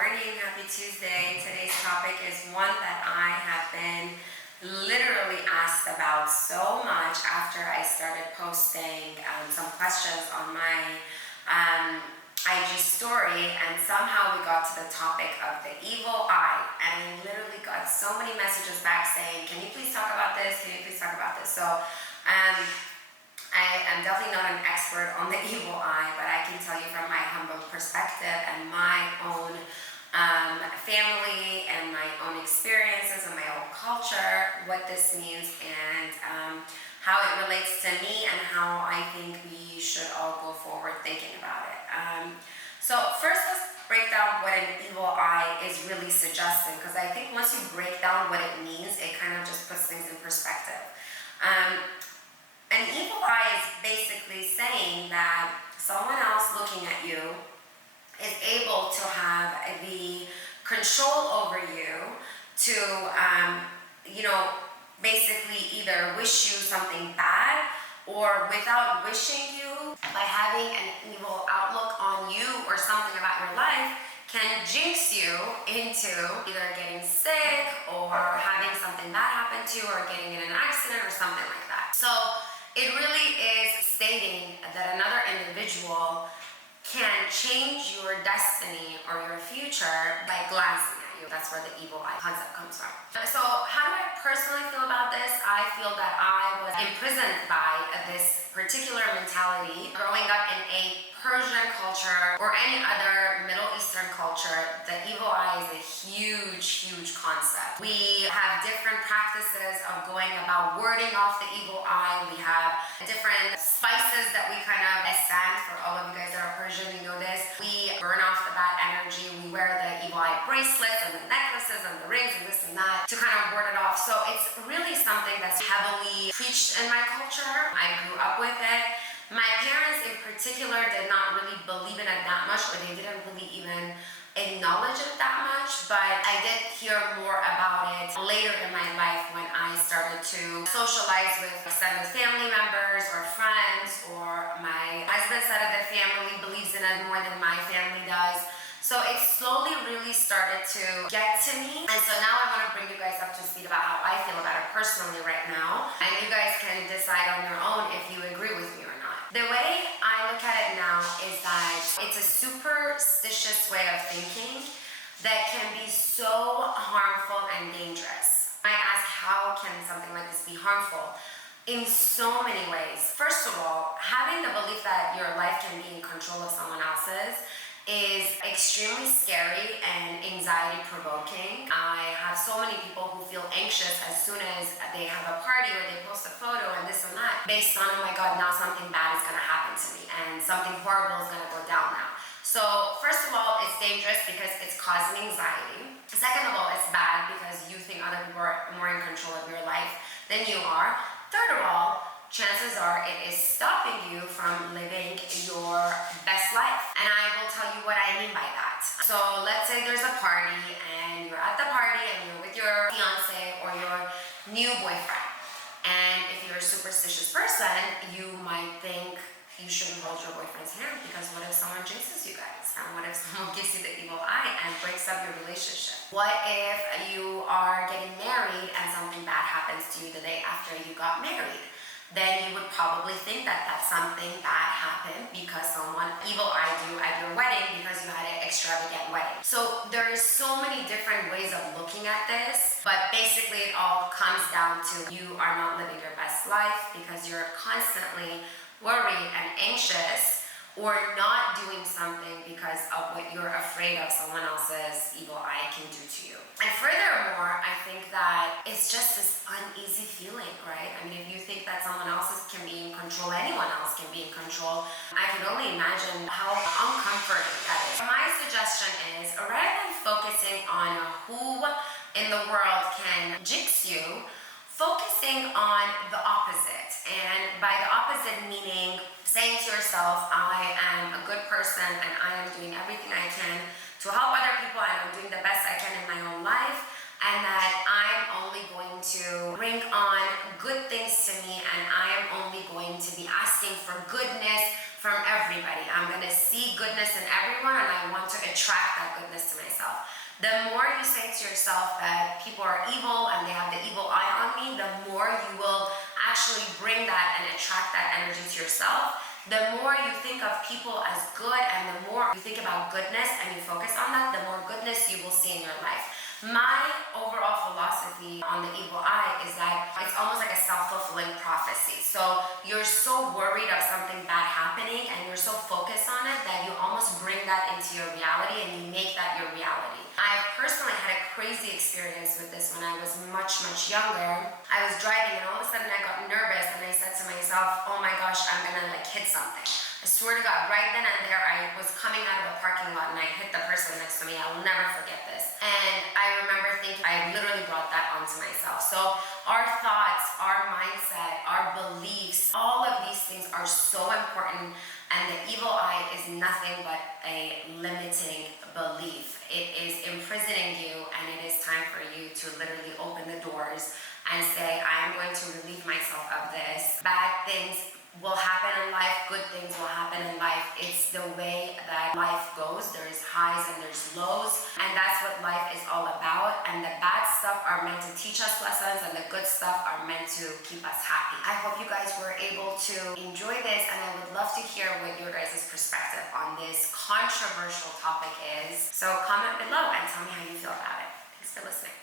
morning. Happy Tuesday. Today's topic is one that I have been literally asked about so much after I started posting some questions on my IG story, and somehow we got to the topic of the evil eye, and I literally got so many messages back saying, can you please talk about this? Can you please talk about this? So I am definitely not an expert on the evil eye, but I can tell you from my humble perspective and my own family and my own experiences and my own culture what this means, and how it relates to me and how I think we should all go forward thinking about it. So first, let's break down what an evil eye is really suggesting, because I think once you break down what it means, it kind of just puts things in perspective. An evil eye is basically saying that someone else looking at you is able to have the control over you to, basically either wish you something bad, or without wishing you, by having an evil outlook on you or something about your life, can jinx you into either getting sick or having something bad happen to you, or getting in an accident or something like that. So it really is stating that another individual can change your destiny or your future by glancing at you. That's where the evil eye concept comes from. So how do I personally feel about this? I feel that I was imprisoned by this particular mentality growing up in a Persian culture or any other Middle Eastern culture. The evil eye is a huge concept. We have different practices of going about wording off the evil eye. We have different spices that we kind of ascend. For all of you guys that are Persian, you know this. We burn off the bad energy. We wear the evil eye bracelets and the necklaces and the rings and this and that to kind of ward it off. So it's really something that's heavily preached in my culture. I grew up with it. My parents in particular did not really believe in it that much, or they didn't really even acknowledge it that much, but I did hear more about it later in my life when I started to socialize with extended family members or friends, or my husband's side of the family believes in it more than my family does. So it slowly really started to get to me, and so now I want to bring you guys up to speed about how I feel about it personally right now, and you guys can decide on your own if you agree with me or not. The way I look at it now is that it's a superstitious way of thinking that can be so harmful and dangerous. I ask, how can something like this be harmful? In so many ways. First of all, having the belief that your life can be in control of someone else's is extremely scary and anxiety provoking. I have so many people who feel anxious as soon as they have a party or they post a photo and this and that, based on, oh my God, now something bad is gonna happen to me and something horrible is gonna go down now. So first of all, it's dangerous because it's causing anxiety. Second of all, it's bad because you think other people are more in control of your life than you are. Third of all, chances are it is stopping you from living your best life. And I will tell you what I mean by that. So let's say there's a party and you're at the party and you're with your fiance or your new boyfriend. And if you're a superstitious person, you might think you shouldn't hold your boyfriend's hand, because what if someone jinxes you guys? And what if someone gives you the evil eye and breaks up your relationship? What if you are getting married and something bad happens to you the day after you got married? Then you would probably think that that's something bad happened because someone evil-eyed you at your wedding because you had an extravagant wedding. So there is so many different ways of looking at this, but basically it all comes down to you are not living your best life because you're constantly worried and anxious, or not doing something because of what you're afraid of someone else's evil eye can do to you. And furthermore, I think that it's just this uneasy feeling, right? I mean, if you think that someone else can be in control, anyone else can be in control, I can only imagine how uncomforting that is. My suggestion is, rather than focusing on who in the world can jinx you, focusing on the opposite. And by the opposite meaning, saying to yourself, I am a good person and I am doing everything I can to help other people, and I'm doing the best I can in my own life, and that I'm only going to bring on good things to me, and I am only going to be asking for goodness from everybody. I'm going to see goodness in everyone and I want to attract that goodness to myself. The more you say to yourself that people are evil and they have the evil eye on me, the more you will actually bring that and attract that energy to yourself. The more you think of people as good and the more you think about goodness and you focus on that, the more goodness you will see in your life. My overall philosophy on the evil eye is that it's almost like a self-fulfilling prophecy. So you're so worried of something bad happening and you're so focused on it that you almost bring that into your reality and you make that your reality. I personally had a crazy experience with this when I was much younger. I was driving and all of a sudden I got nervous and I said to myself, oh my gosh, I'm gonna hit something. I swear to God, right then and there, I was coming out of a parking lot and I hit the person next to me. I will never forget this. And I remember thinking, I literally brought that onto myself. So our thoughts, our mindset, our beliefs, all of these things are so important. And the evil eye is nothing but a limiting belief. It is imprisoning you, and it is time for you to literally open the doors and say, I'm going to relieve myself of this. Bad things will happen in life, good things will happen in life. It's the way that life goes. There's highs and there's lows, and that's what life is all about. And the bad stuff are meant to teach us lessons, and the good stuff are meant to keep us happy. I hope you guys were able to enjoy this, and I would love to hear what your guys' perspective on this controversial topic is. So comment below and tell me how you feel about it. Thanks for listening.